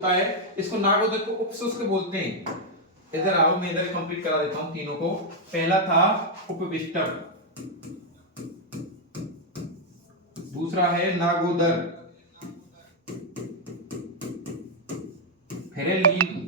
होता है, इसको नागोदर को उपशुष्क बोलते हैं। इधर आओ, मैं इधर कंप्लीट करा देता हूं तीनों को। पहला था उपविष्टक, दूसरा है नागोदर, फिर है लीन।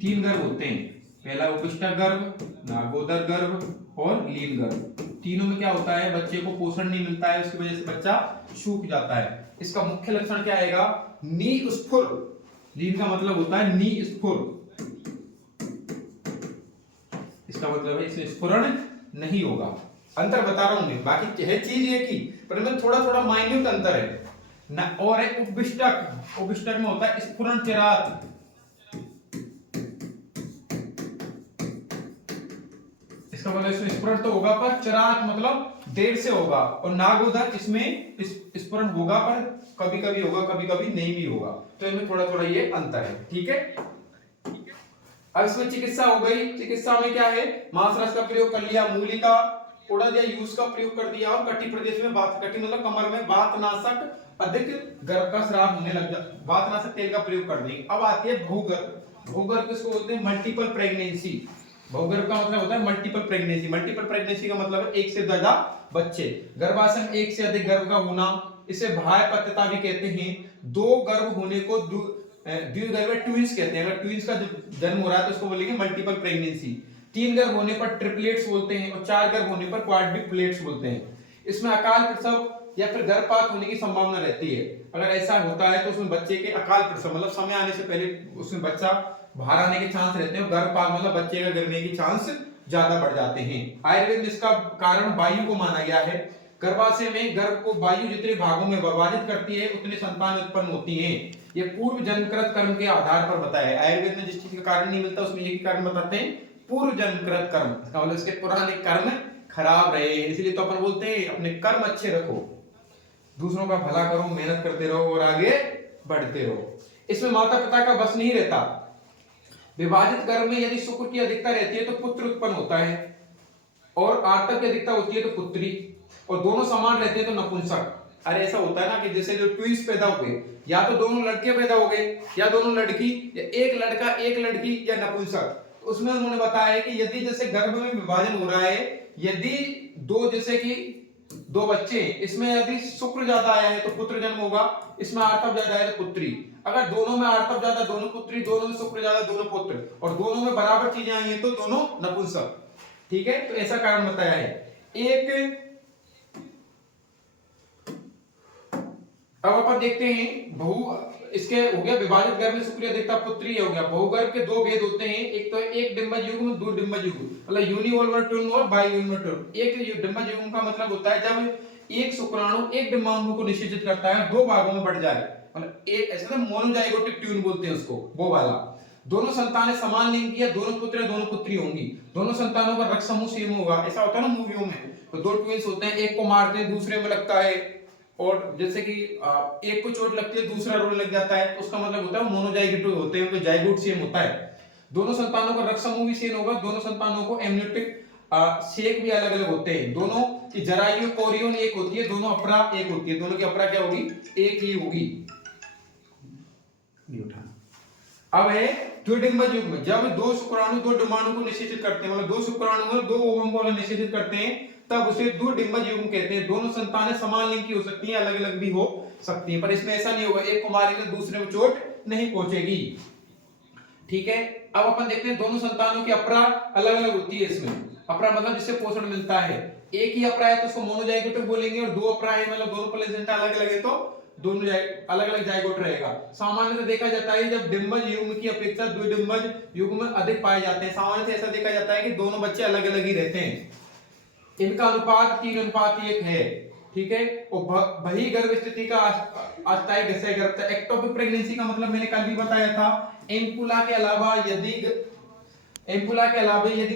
तीन गर्भ होते हैं, पहला उपविष्टक गर्भ, नागोदर गर्भ और लीन गर्भ। तीनों में क्या होता है, बच्चे को पोषण नहीं मिलता है, उसकी वजह से बच्चा सूख जाता है। इसका मुख्य लक्षण क्या आएगा, निस्फुर। लीन का मतलब होता है निस्फुर, इसका मतलब है इसमें स्फुरण नहीं होगा। अंतर बता रहा हूं मैं, बाकी है चीज एक ही, पर इनमें थोड़ा थोड़ा माइन्यूट अंतर है ना। और है उपविष्टक, उपविष्टक में होता है स्फुरण चिरात। इसका मतलब इसमें स्फुरण तो होगा पर चिरात मतलब देर से होगा। और नागोदर इसमें स्फुरण होगा पर कभी कभी होगा, कभी कभी नहीं भी होगा। तो इनमें थोड़ा थोड़ा ये अंतर है, ठीक है। अब इसमें चिकित्सा हो गई। चिकित्सा में क्या है, मांस रस का प्रयोग कर लिया, मूलिका, उड़द या यूज का प्रयोग कर दिया, और कटी प्रदेश में बात, कटी मतलब कमर में वातनाशक अधिक गर्भ का स्राव होने लग जाता, वातनाशक तेल का प्रयोग कर देंगे। अब आती है भूगर्भ। भूगर्भ किसको बोलते हैं, मल्टीपल प्रेगनेंसी। भूगर्भ का मतलब होता है मल्टीपल प्रेगनेंसी। मल्टीपल प्रेगनेंसी का मतलब है एक से ज्यादा बच्चे, गर्भाशय में एक से अधिक गर्भ का होना, इसे भायपत्यता भी कहते हैं। दो गर्भ होने को द्विगर्भ ट्विंस कहते हैं। अगर ट्विंस का जन्म हो रहा है तो उसको बोलेंगे मल्टीपल प्रेगनेंसी। तीन गर्भ होने पर ट्रिपलेट्स बोलते हैं, और चार गर्भ होने पर क्वाड्रुप्लेट्स बोलते हैं। इसमें अकाल प्रसव या फिर गर्भपात होने की संभावना रहती है। अगर ऐसा होता है तो उसमें बच्चे के अकाल प्रसव मतलब समय आने से पहले उसमें बच्चा बाहर आने के चांस रहते हैं। गर्भपात मतलब बच्चे का गिरने के चांस ज्यादा बढ़ जाते हैं। आयुर्वेद में इसका कारण वायु को माना गया है। गर्भाशय में गर्भ को वायु जितने भागों में विभाजित करती है उतने संतान उत्पन्न होती हैं। ये पूर्व जन्मकृत कर्म के आधार पर बताया है। आयुर्वेद में जिस चीज का कारण नहीं मिलता उसमें एक कारण बताते हैं, पूर्व जन्मकृत कर्म। इसका मतलब इसके पुराने कर्म खराब रहे, इसलिए तो अपन बोलते हैं अपने कर्म अच्छे रखो, दूसरों का भला करो, मेहनत करते रहो और आगे बढ़ते रहो। इसमें माता पिता का बस नहीं रहता। विभाजित गर्भ में यदि शुक्र की अधिकता रहती है तो पुत्र उत्पन्न होता है, और आर्तक की अधिकता होती है तो पुत्री, और दोनों समान रहते हैं तो नपुंसक। अरे ऐसा होता है ना कि जैसे जो ट्विंस पैदा हो गए, या तो दोनों लड़के पैदा हो गए या दोनों लड़की, या एक लड़का एक लड़की या नपुंसक। उसमें उन्होंने बताया है कि यदि जैसे गर्भ में विभाजन हो रहा है, यदि दो जैसे कि दो बच्चे, इसमें यदि शुक्र ज्यादा आया है तो पुत्र जन्म होगा, इसमें आर्तव ज्यादा है तो पुत्री। अगर दोनों में आर्तव ज्यादा दोनों पुत्री, दोनों में शुक्र ज्यादा दोनों पुत्र, और दोनों में बराबर चीजें आई हैं तो दोनों नपुंसक। ठीक है, तो ऐसा कारण बताया है। एक अब अपन देखते हैं बहु, इसके हो गया विभाजित गर्भ में शुक्र अधिकता पुत्री हो गया। बहुगर्भ के दो भेद होते हैं, एक तो एक डिंबज युग्म, दो डिंबज युग्म, मतलब यूनिवोल्वर ट्विन और बाइवोल्वर ट्विन। एक डिंबज युग्म का मतलब होता है जब एक शुक्राणु एक डिंबाणु को निषेचित करता है, दो भागों में बढ़ जाए, मतलब एक ऐसा ना मोनोजाइगोटिक ट्विन बोलते हैं उसको, वो वाला। दोनों संतानें समान लिंग की, दोनों पुत्र दोनों पुत्री होंगी, दोनों संतानों का रक्त समूह सेम होगा। ऐसा होता है ना मूवियों में, तो दो ट्विंस होते हैं, एक को मारते हैं दूसरे में लगता है, और जैसे कि एक को चोट लगती है दूसरा रोने लग जाता है, तो उसका मतलब होता है मोनोजाइगोट होते हैं, उनका जाइगोट सेम होता है। दोनों संतानों का रक्त समूह भी सेम होगा, दोनों संतानों को एमनियोटिक शेक भी अलग अलग होते हैं। दोनों की जरायु कोरियन एक होती है, दोनों अपरा एक होती है, दोनों की अपरा क्या होगी, एक ही होगी। अब है द्विडिंबज युग्म, जब दो शुक्राणु दो डिंबाणु को निषेचित करते हैं, मतलब दो शुक्राणु और दो ओवम को निषेचित करते हैं, तब उसे द्विडिंबज युग्म कहते हैं। दोनों संतानें समान लिंग की हो सकती हैं, अलग अलग भी हो सकती हैं, पर इसमें ऐसा नहीं होगा एक को मारेंगे दूसरे में चोट नहीं पहुंचेगी। ठीक है, अब अपन देखते हैं दोनों संतानों की अपरा अलग अलग होती है। इसमें अपरा मतलब जिससे पोषण मिलता है, एक ही अपरा है तो उसको मोनोजाइगोटिक बोलेंगे, और दो अपरा है मतलब दोनों प्लेसेंटा अलग अलग है तो दोनों अलग अलग जाइगोट रहेगा। सामान्यतः देखा जाता है जब डिंबज युग्म की अपेक्षा द्विडिंबज युग्म अधिक पाए जाते हैं। सामान्यतः ऐसा देखा जाता है कि दोनों बच्चे अलग अलग ही रहते हैं। इनका अनुपात 3:1 है। ठीक है, और वही गर्भ स्थिति का अस्थायी गैसीय गर्भ, एक्टोपिक प्रेगनेंसी का मतलब मैंने कल भी बताया था। एम्पुला के अलावा यदि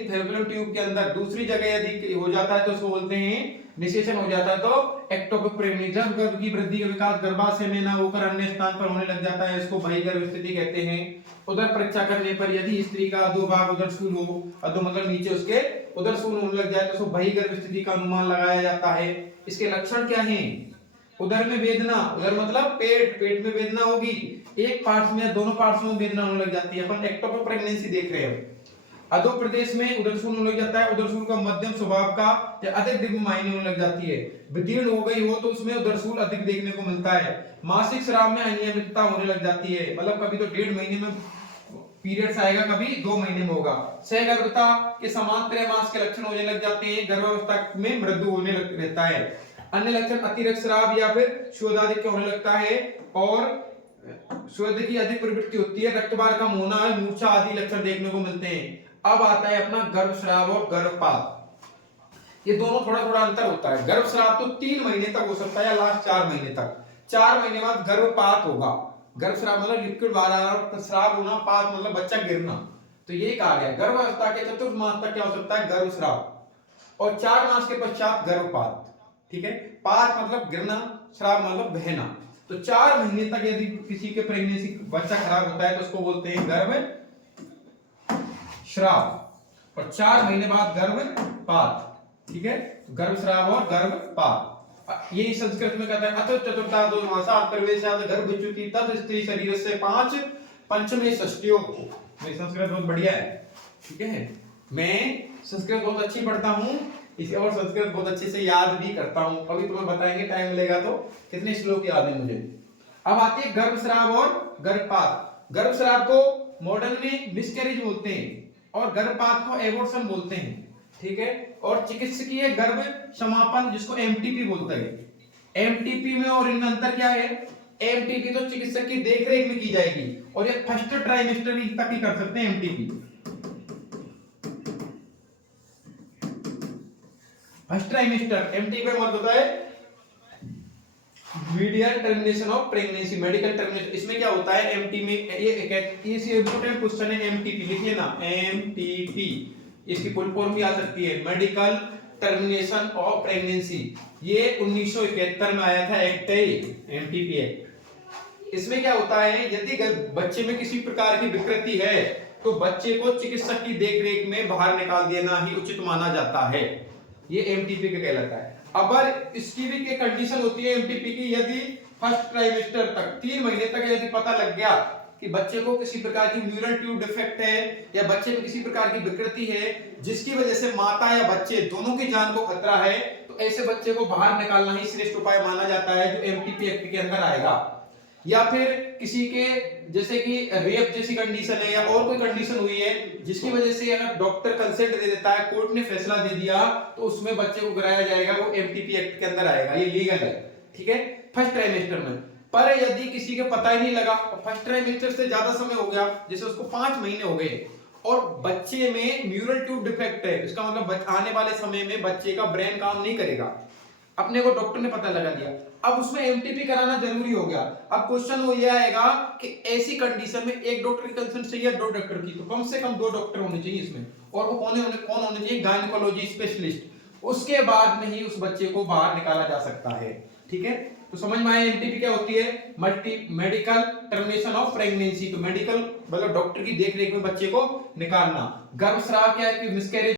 फैलोपियन ट्यूब के अंदर दूसरी जगह यदि हो जाता है तो उसको बोलते हैं निषेचन हो जाता है, तो एक्टोपिक प्रेगनेंसी। जब गर्भ की वृद्धि का विकास गर्भाशय में ना होकर अन्य स्थान पर होने लग जाता है, इसको वही गर्भ स्थिति कहते हैं। उधर परीक्षा करने पर यदि स्त्री का दो भाग उधर शूल हो, अधो मतलब नीचे उसके उधर शूल होने लग जाए, तो उसको वही गर्भ स्थिति का अनुमान लगाया जाता है। इसके लक्षण क्या हैं, उदर में वेदना, उदर मतलब पेट, पेट में वेदना होगी, एक पार्ट में या दोनों पार्ट्स में वेदना होने लग जाती है। अपन एक्टोपिक प्रेगनेंसी देख रहे हैं। अधो प्रदेश में उदरसूल होने लग जाता है, उदरसूल का मध्यम स्वभाव का या अधिक दिव्य मायने होने लग जाती है। विदीर्ण हो गई हो तो उसमें उदरसूल अधिक देखने को मिलता है। मासिक स्राव में अनियमितता होने लग जाती है, मतलब कभी तो 1.5 महीने में पीरियड्स आएगा, कभी 2 महीने में होगा। सहगर्भता के समान त्रैमास के लक्षण होने लग जाते हैं, गर्भावस्था में मृत्यु होने लग रहता है। अन्य लक्षण अतिरिक्त स्राव या फिर शोधाधिक्य होने लगता है और शोध की अधिक प्रवृत्ति होती है, रक्तबार कम होना, मूर्छा आदि लक्षण देखने को मिलते हैं। अब आता है अपना गर्भस्राव और गर्भपात। ये दोनों थोड़ा थोड़ा अंतर होता है। गर्भस्राव तो 3 महीने तक हो सकता है या लास्ट 4 महीने तक। 4 महीने बाद गर्भपात होगा। गर्भस्राव मतलब लिक्विड बाहर आ रहा, स्राव होना, पात मतलब बच्चा गिरना। तो ये कहा गया गर्भावस्था के चतुर्थ मास तक क्या हो सकता है, गर्भस्राव, और 4 मास के पश्चात गर्भपात। ठीक है, पात मतलब गिरना, श्राव मतलब बहना। तो 4 महीने तक यदि किसी के प्रेगनेंसी बच्चा खराब होता है तो उसको बोलते हैं गर्भ श्राव, और 4 महीने बाद गर्भपात। ठीक है, गर्भस्राव और गर्भपात। यही संस्कृत में कहता है अतो चतुर्था दो मासा प्रवेशाद गर्भच्युति तद स्त्री शरीर से 5 पंचमे षष्टियों। मेरी संस्कृत बहुत बढ़िया है। ठीक है, मैं संस्कृत बहुत अच्छी पढ़ता हूँ, इसे और संस्कृत बहुत अच्छे से याद भी करता हूँ। अभी तुम्हें बताएंगे, टाइम मिलेगा तो, कितने श्लोक याद है मुझे। अब आती है गर्भस्राव और गर्भपात। गर्भस्राव को मॉडर्न में मिसकैरेज बोलते हैं और गर्भपात को एबॉर्शन बोलते हैं। ठीक है, और चिकित्सकीय गर्भ समापन जिसको एमटीपी बोलते हैं। एमटीपी में और इनमें अंतर क्या है, एमटीपी तो चिकित्सक की देखरेख में की जाएगी और ये फर्स्ट ट्राइमेस्टर तक ही कर सकते हैं एमटीपी। फर्स्ट ट्राइमेस्टर एमटीपी का मतलब होता है medial termination of pregnancy, medical termination. इसमें क्या होता है एमटी में, ये इंपॉर्टेंट क्वेश्चन है, एमटीपी लिखिए ना, एमटीपी। इसकी फुल फॉर्म भी आ सकती है मेडिकल टर्मिनेशन ऑफ प्रेगनेंसी। ये 1971 में आया था एक्ट, एमटीपी एक्ट। इसमें क्या होता है, यदि बच्चे में किसी प्रकार की विकृति है तो बच्चे को चिकित्सक की देखरेख में बाहर निकाल देना ही उचित माना जाता है। ये एमटीपी का कहलाता है। अगर इसकी भी एक कंडीशन होती है एमटीपी की, यदि फर्स्ट ट्राइमेस्टर तक 3 महीने तक यदि पता लग गया कि बच्चे को किसी प्रकार की म्यूरल ट्यूब डिफेक्ट है या बच्चे में किसी प्रकार की विकृति है जिसकी वजह से माता या बच्चे दोनों की जान को खतरा है, तो ऐसे बच्चे को बाहर निकालना ही श्रेष्ठ उपाय माना जाता है जो एमटीपी एक्ट के अंदर आएगा। या फिर किसी के जैसे कि रेप जैसी कंडीशन है या और कोई कंडीशन हुई है जिसकी वजह से अगर डॉक्टर कंसेंट दे देता है, कोर्ट ने फैसला दे दिया, तो उसमें बच्चे को गिराया जाएगा, वो एमटीपी एक्ट के अंदर आएगा, ये लीगल है। ठीक है, फर्स्ट ट्राइमेस्टर में। पर यदि किसी के पता ही नहीं लगा और फर्स्ट ट्राइमेस्टर से ज्यादा समय हो गया, जैसे उसको 5 महीने हो गए और बच्चे में म्यूरल ट्यूब डिफेक्ट है, इसका मतलब आने वाले समय में बच्चे का ब्रेन काम नहीं करेगा, अपने को डॉक्टर ने पता लगा दिया, अब उसमें एमटीपी कराना जरूरी हो गया। अब क्वेश्चन वो ये आएगा कि ऐसी कंडीशन में एक डॉक्टर की कंसल्ट चाहिए, 2 डॉक्टर की, तो कम से कम 2 डॉक्टर होने चाहिए इसमें, और वो कौन होने चाहिए, गायनेकोलॉजी स्पेशलिस्ट। उसके बाद में ही उस बच्चे को बाहर निकाला जा सकता है। ठीक है, तो समझ में आया एमटीपी क्या होती है, multi medical termination of pregnancy. तो मेडिकल मतलब डॉक्टर की देखरेख में बच्चे को निकालना। गर्भस्राव क्या है कि मिसकैरेज